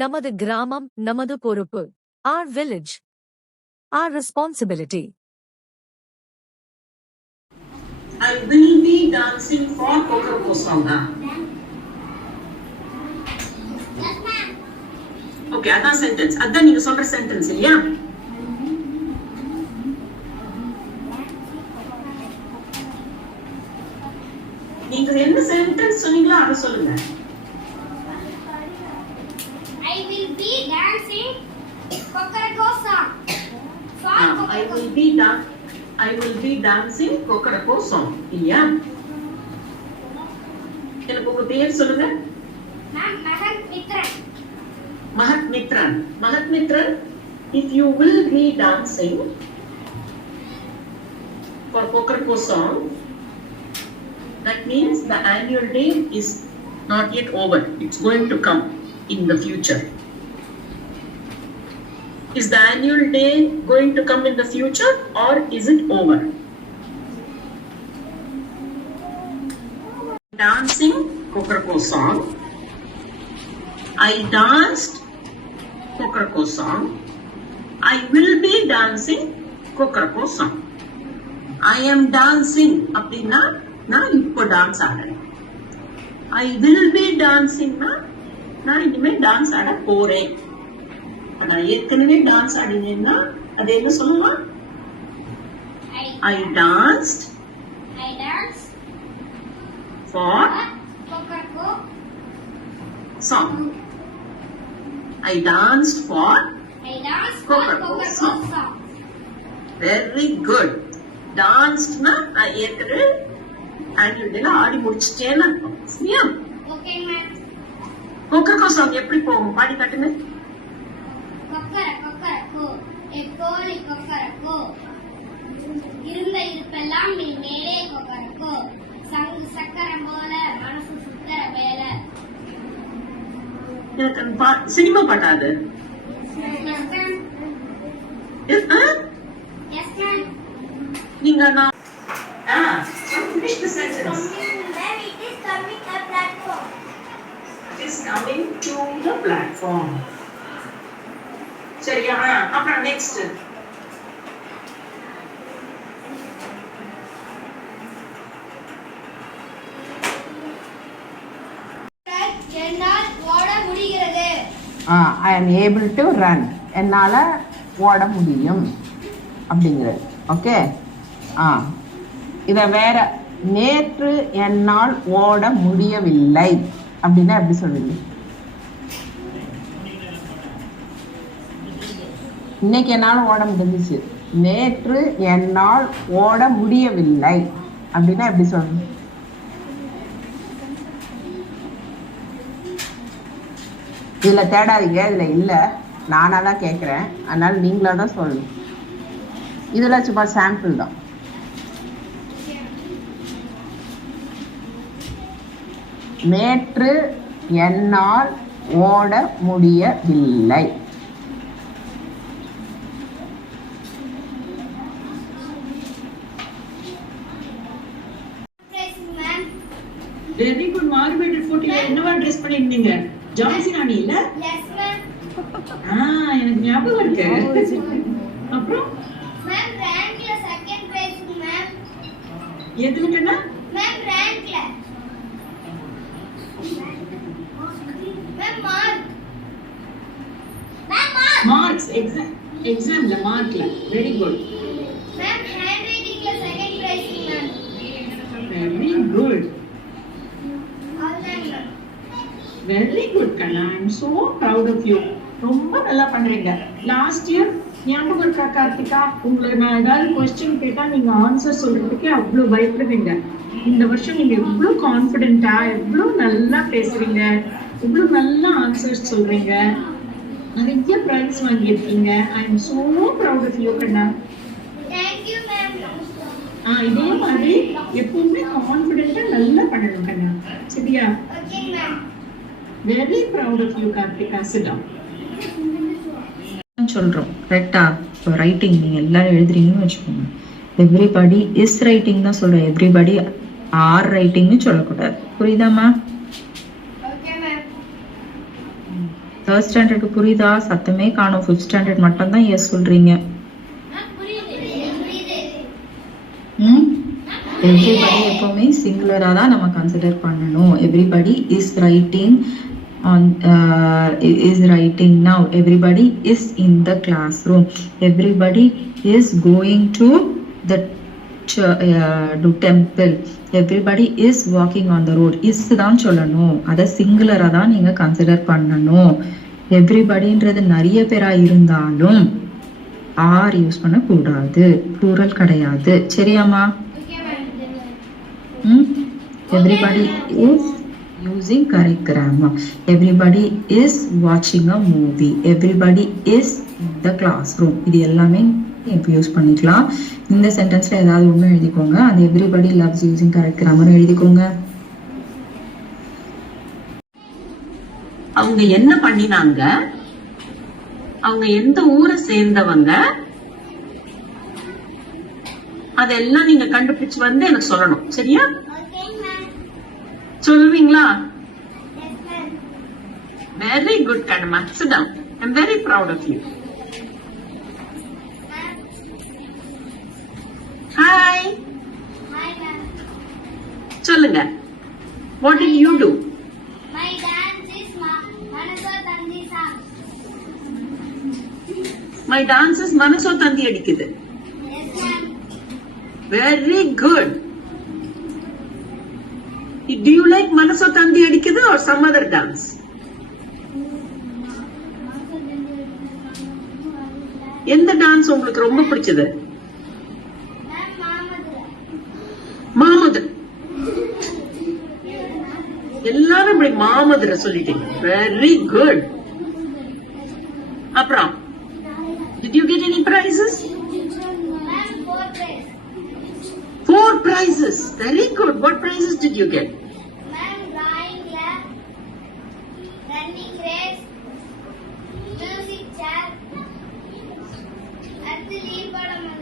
நமது கிராமம் நமது பொறுப்பு. Our village. Our responsibility. I will be dancing for Kokoroko song. Okay, அதான் sentence. அதான் நீங்க சொல்ற sentence இல்லையா? நீங்க என்ன sentence சொன்னீங்களோ அதை சொல்லுங்க. I will be dancing Kokoroko song. I will be dancing Kokoroko song. இல்லையா? எனக்கு உங்க பேர் சொல்லுங்க. Ma'am, Mahat Mitran, if you will be dancing for Kokoroko song, that means the annual day is not yet over. It's going to come in the future. Is the annual day going to come in the future or is it over? Dancing Kokoroko song. I danced Kokoroko song. I will be dancing Kokoroko song. I am dancing அப்படின்னா நான் இப்போ டான்ஸ் ஆடுறேன். I will be dancing நான் இனிமே டான்ஸ் ஆட போறேன். நான் ஏற்கனவே டான்ஸ் ஆடினேன்னா அது என்ன சொல்லலாம்? I danced for Kokoroko song. I danced for Kokoroko song. Very good. Danced நான் ஏற்கனவே ஆனுவல் டேல ஆடி முடிச்சிட்டேன்னு அர்த்தம். சரியா? Okay, ma'am. Kokoroko song எப்படி போகும்? பாடி காட்டுங்க. கொக்கரக்கோ எப்போலி கொக்கரக்கோ இருந்த இருப்பெல்லாம் நீ மேலே கொக்கரக்கோ சங்கு சக்கரம் போல மனசு சுத்தர வேலை. எனக்கு சினிமா பாட்டாது. நீங்க நான் finish the sentence. Ma'am, it is coming a platform. It is coming to the platform. சரியா? அப்புறம் next. என்னால் ஓட முடிகிறது. I am able to run. என்னால் ஓட முடியும் அப்படிங்கிறது. ஓகே. இதை வேற நேற்று என்னால் ஓட முடியவில்லை அப்படின்னா எப்படி சொல்லுவீங்க? இன்னைக்கு என்னால் ஓட முடிஞ்சிச்சு. நேற்று என்னால் ஓட முடியவில்லை அப்படின்னா எப்படி சொல்லணும்? இதில் தேடாதீங்க, இதில் இல்லை, நானாக தான் கேட்குறேன், அதனால் நீங்களாக தான் சொல்லணும். இதில் சும்மா சாம்பிள் தான். நேற்று என்னால் ஓட முடியவில்லை. Very good. மார்பேட்டர் போட்டியில என்னவா ட்ரெஸ் பண்ணிருந்தீங்க? ஜான்சி ராணி இல்ல? Yes, ma'am. எனக்கு ஞாபகம் இருக்கு. அப்புறம் Ma'am, rankல second prize, ma'am. எதுல கண்ணா? Ma'am, rankல. Ma'am, mark. Ma'am, mark. Marks எக்ஸாம்ல மார்க்ல. Very good. Ma'am, handwritingல second prize, ma'am. Very good. All that, ma'am. Very good கண்ணா. I am so proud of you. ரொம்ப நல்லா பண்றீங்க. லாஸ்ட் இயர் ஞாபகம் இருக்கா கார்த்திகா? உங்களை நான் ஏதாவது கொஸ்டின் கேட்டா நீங்க ஆன்சர் சொல்றதுக்கே அவ்வளவு பயப்படுவீங்க. இந்த வருஷம் நீங்க எவ்வளவு கான்ஃபிடென்ட்டா, எவ்வளவு நல்லா பேசுறீங்க, எவ்வளவு நல்ல ஆன்சர்ஸ் சொல்றீங்க. நிறைய பிரைஸ் வாங்கியிருக்கீங்க. I am so proud of you கண்ணா. Thank you, ma'am. இதே மாதிரி எப்பவுமே கான்ஃபிடென்ட்டா நல்லா பண்ணணும் கண்ணா. சரியா? Okay, ma'am. Very proud of you Karthika. Sit down. சொல்றோம் கரெக்டா? இப்போ ரைட்டிங் நீங்க எல்லாரும் எழுதுறீங்கன்னு வச்சுக்கோங்க. எவ்ரிபடி இஸ் ரைட்டிங் தான் சொல்றேன். எவ்ரிபடி ஆர் ரைட்டிங்னு சொல்லக்கூடாது. புரியுதாமா? Okay, ma'am. தேர்ட் ஸ்டாண்டர்டுக்கு புரியுதா? சத்தமே காணும். 5th ஸ்டாண்டர்ட் மட்டும் தான் எஸ் சொல்றீங்க. எவ்ரிபடி எப்பவுமே சிங்குலரா தான் நம்ம கன்சிடர் பண்ணணும். Everybody is writing on is writing now. Everybody is in the classroom. Everybody is going to the temple. Everybody is walking on the road. is தான் சொல்லணும். அத சிங்குலரா தான் நீங்க கன்சிடர் பண்ணணும். எவ்ரிபடின்றது நிறைய பேரா இருந்தாலும் ஆர் யூஸ் பண்ண கூடாது. ப்ளூரல் கிடையாது. சரியாமா? Everybody is using correct grammar. Everybody is watching a movie. Everybody is in the classroom. இது எல்லாமே இப்ப யூஸ் பண்ணிக்கலாம். இந்த சென்டென்ஸ்ல ஏதாவது ஒண்ணு எழுதிக்கோங்க. அந்த everybody loves using correct grammar எழுதிக்கோங்க. அவங்க என்ன பண்ணினாங்க? அவங்க எந்த ஊரை சேர்ந்தவங்க? அதெல்லாம் நீங்க கண்டுபிடிச்சு வந்து எனக்கு சொல்லணும். சரியா? சொல்லுவீங்களா? Very good, Kanama. Sit down. I'm very proud of you. Hi. Hi, ma'am. சொல்லுங்க. What did you do? My dance is Manaso Tandi song. My dance is Manaso Tandi அடிக்குது. Yes, ma'am. Very good. Do you like Manaso Tandi அடிக்குது or some other dance? எந்த டான்ஸ் உங்களுக்கு ரொம்ப பிடிச்சது? Ma'am, Mamadura. மாமதுரை. எல்லாரும் இப்படி மாமதுரை சொல்லிட்டீங்க. Very good. அப்புறம் did you get any prizes? Ma'am, 4 days. 4 prizes. Very good. What prizes did you get? Ma'am, drawing lab, running race, music chair, and the lead bottom on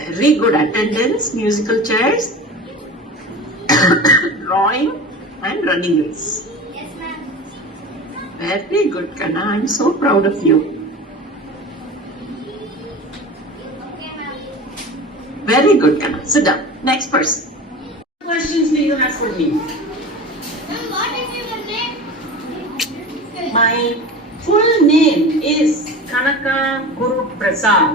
Very good. Attendance, musical chairs, drawing and running race. Yes, ma'am. Very good, Kana. I'm so proud of you. Okay, ma'am. Very good, Kana. Sit down. Next person. What questions do you have for me? Ma'am, what is your name? My full name is Kanaka Guru Prasad.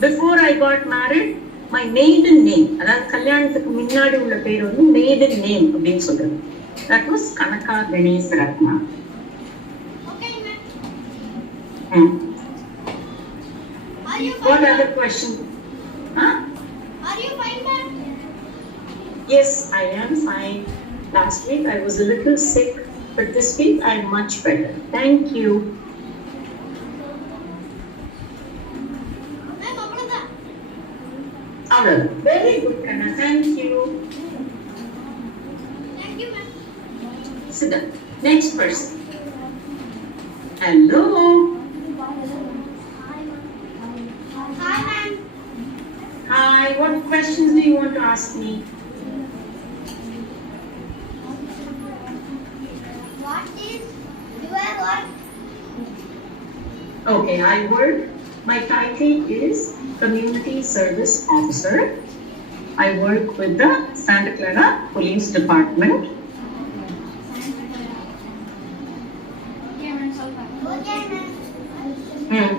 Before I got married, my maiden name, அதாவது கல்யாணத்துக்கு முன்னாடி உள்ள பேர் வந்து maiden name அப்படின்னு சொல்றது. That was Kanaka Ganesh Ratna. Okay, ma'am. Are you What fine, other ma'am? question? Huh? Are you fine, ma'am? Yes, I am fine. Last week I was a little sick, but this week I am much better. Thank you. Ma'am, அவ்வளவுதான். Amal, very good, Kana. Thank you. Thank you, ma'am. Sit down. Next person. Hello. Hi, ma'am. Hi. What questions do you want to ask me? What is your work? Okay, I work. My title is Community Service Officer. I work with the Santa Clara Police Department. Okay, ma'am.